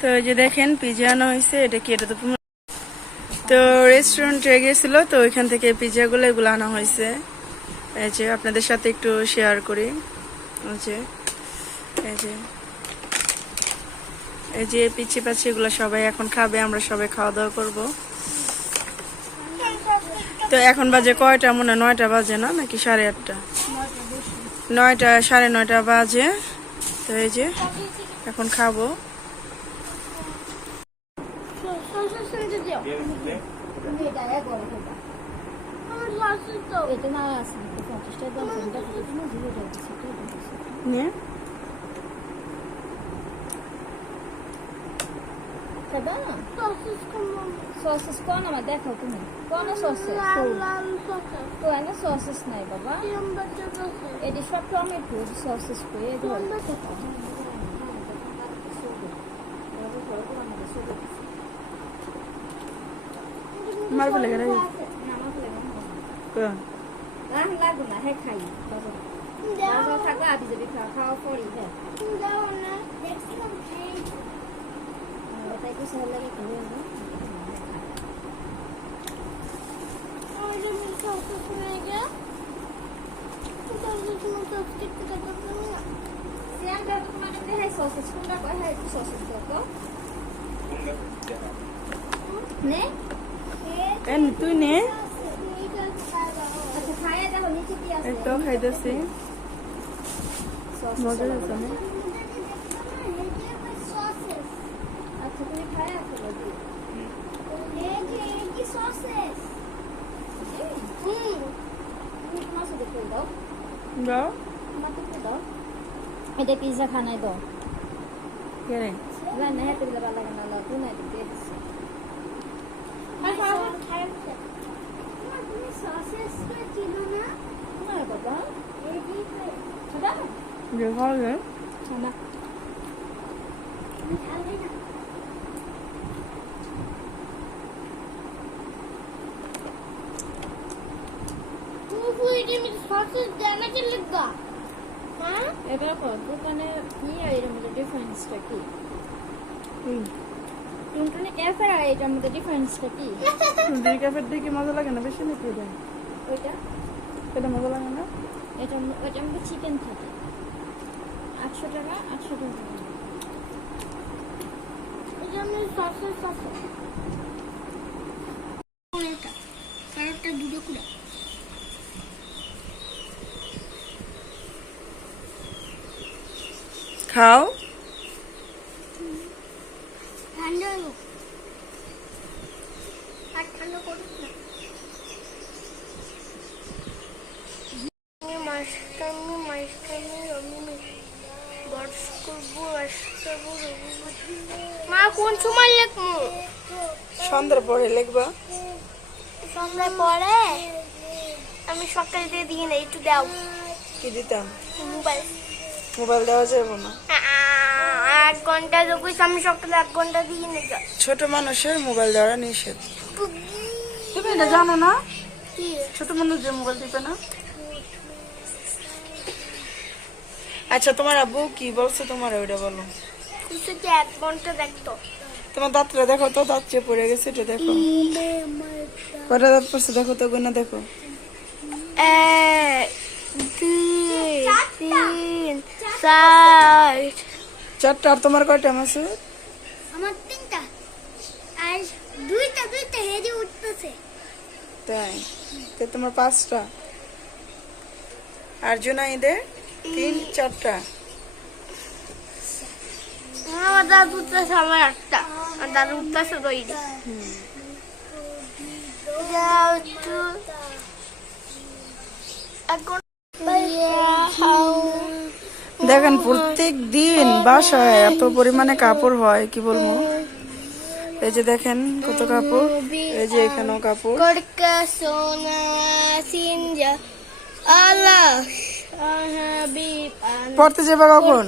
তো এই যে দেখেন পিজা আনা হয়েছে, এটা কি, এটা তো রেস্টুরেন্টে গেছিল, তো ওইখান থেকে পিজাগুলো এগুলো আনা হয়েছে। এই যে আপনাদের সাথে একটু শেয়ার করি। এই যে এই যে পিচ্ছি পাচ্ছি এগুলো সবাই এখন খাবে, আমরা সবাই খাওয়া দাওয়া করবো। তো এখন বাজে কয়টা, মনে হয় 9টা বাজে না, নাকি 8:30? 9টা, 9:30 বাজে। তো এই যে এখন খাবো। সসেস কোন আমার দেখো তুমি কোন সসেস তো এনে সসেস নাই বাবা এটি সব টমেটো সসেস করে মার বলে গেল লাগো না হ্যাঁ খাই বাবা থাকো আবি যাবি খাওয়া পড়ি হ্যাঁ তাই কিছু ভালো লাগে খাবে না তুই নে, তো খাইতেছি মজা হয়েছে না? আচ্ছা তুমি খাই আসো এটা পিজ্জা খানাই দাও না হ্যাঁ তুমি ভালো লাগে না লাগু না দিয়ে দিচ্ছি বাবা এবার দোকানে নিয়ে এর মধ্যে ডিফারেন্সটা কি টুনটুনি ক্যাফে আর এটার মধ্যে ডিফারেন্সটা কি টুনটুনি ক্যাফের দিকে মজা লাগে না বেশি নাকি? ওইটা এটা মজা লাগে না? এটার মধ্যে চিকেন থাকে 800 টাকা 800 টাকা এটা আমি সসেস আছে এটা একটা দুটো করে খাও। ঠান্ডা হলো আর ঠান্ডা করুন না মা কোন সময় লিখবো? সন্ধ্যার পরে লিখবা। সন্ধ্যার পরে আমি সকালে দিয়ে দিই না একটু দাও। কি দিতাম? মোবাইল দেওয়া যাবে না। 1 ঘন্টা যখন আমি সকালে 1 ঘন্টা দিয়ে নেই। ছোট মানুষের মোবাইল দেওয়া নিষেধ। তুমি এটা জানো না? ছোট মানুষ যে মোবাইল টিপে না। আচ্ছা তোমার আব্বু কি বলছে তোমার ওইটা বলো। 1 ঘন্টা দেখতো। তোমার দাঁতটা দেখো তো, দাঁত চেয়ে পড়ে গেছে, এটা দেখো কটা দাঁত পড়ছে দেখো তো, গোনা দেখো। 1 2 3 4 4টা। আর তোমার কয়টা আছে? আমার 3টা আর 2টা হেডে উঠতেছে। তাই তো তোমার 5টা। আর জুনাইদের 3 4টা। আমার দাদু উঠতেছে আমার 8টা আর দাদু উঠতেছে 2টা। দেখেন প্রত্যেক দিন বাসায় এত পরিমাণে কাপড় হয় কি বলবো। এই যে দেখেন কত কাপড়, এই যে এখানেও কাপড়। পড়তে যাবে কখন?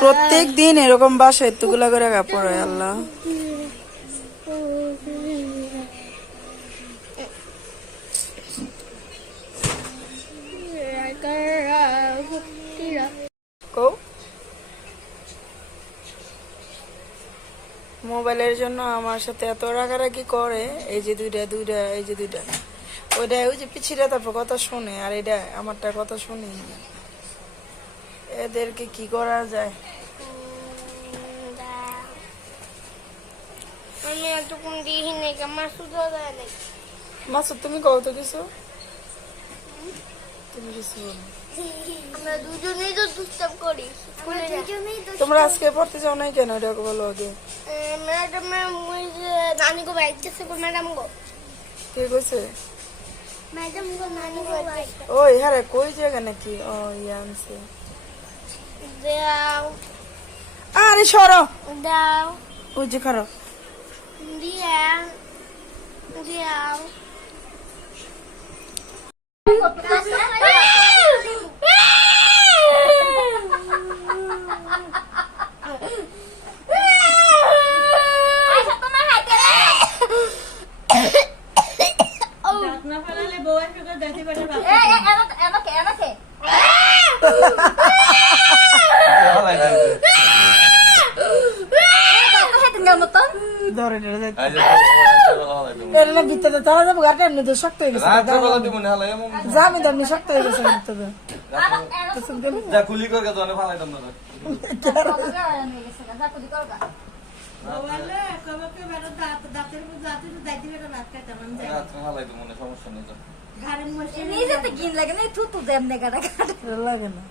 প্রত্যেক দিন এরকম বাসায় এতগুলা করে কাপড় হয় আল্লাহ। মোবাইলের জন্য আমার সাথে এত রাগারাগি করে। এই যে দুইটা এই যে দুইটা, ওইটা ওই যে পিছিয়ে তারপর কথা শুনে, আর এটা আমারটা কথা শুনি না। এদেরকে কি করা যায়? আমি এতক্ষণ দিই নাই, আমার শুধু দেয় নাই। মাসুদ তুমি কও তো কিছু, তুমি কিছু বলো। আমরা দুজনেই তো দুষ্টাপ করি। তোমরা আজকে পড়তে যাও নাই কেন, এটা বলো আগে। ম্যাডাম ওই যে নানি গো বাইতেছে গো, ম্যাডাম গো, কে কইছে? ম্যাডাম গো, নানি গো বাইতে ওই হ্যাঁ কই জায়গা নাকি? ও ইয়ে আনছে। দাও আরে সরো, দাও ওই যে খারো। দিয়া দাও। না ফেলালে বউয়ের সুগার দেখতে পারে বাবা। এনাকে ধরে নিয়ে যাই। এর না ভিতরে তারা যাবো, গাটা এমনি তো শক্ত হয়ে গেছে। যা আমি তো এমনি শক্ত হয়ে গেছে ভিতরে। যা কুলি করে গেছো অনেক ভালো একদম দাদা বলে কবকে বেরো দাঁতের উপর দাঁতের দাঁত দিলে তো নাক কাটা মান যায়। রাত্রে ভালো একদম মনে সমস্যা নেই তো ঘাড়ের মধ্যে নিজে তো গিন লাগে না থুতু দেন না কাটা লাগে না।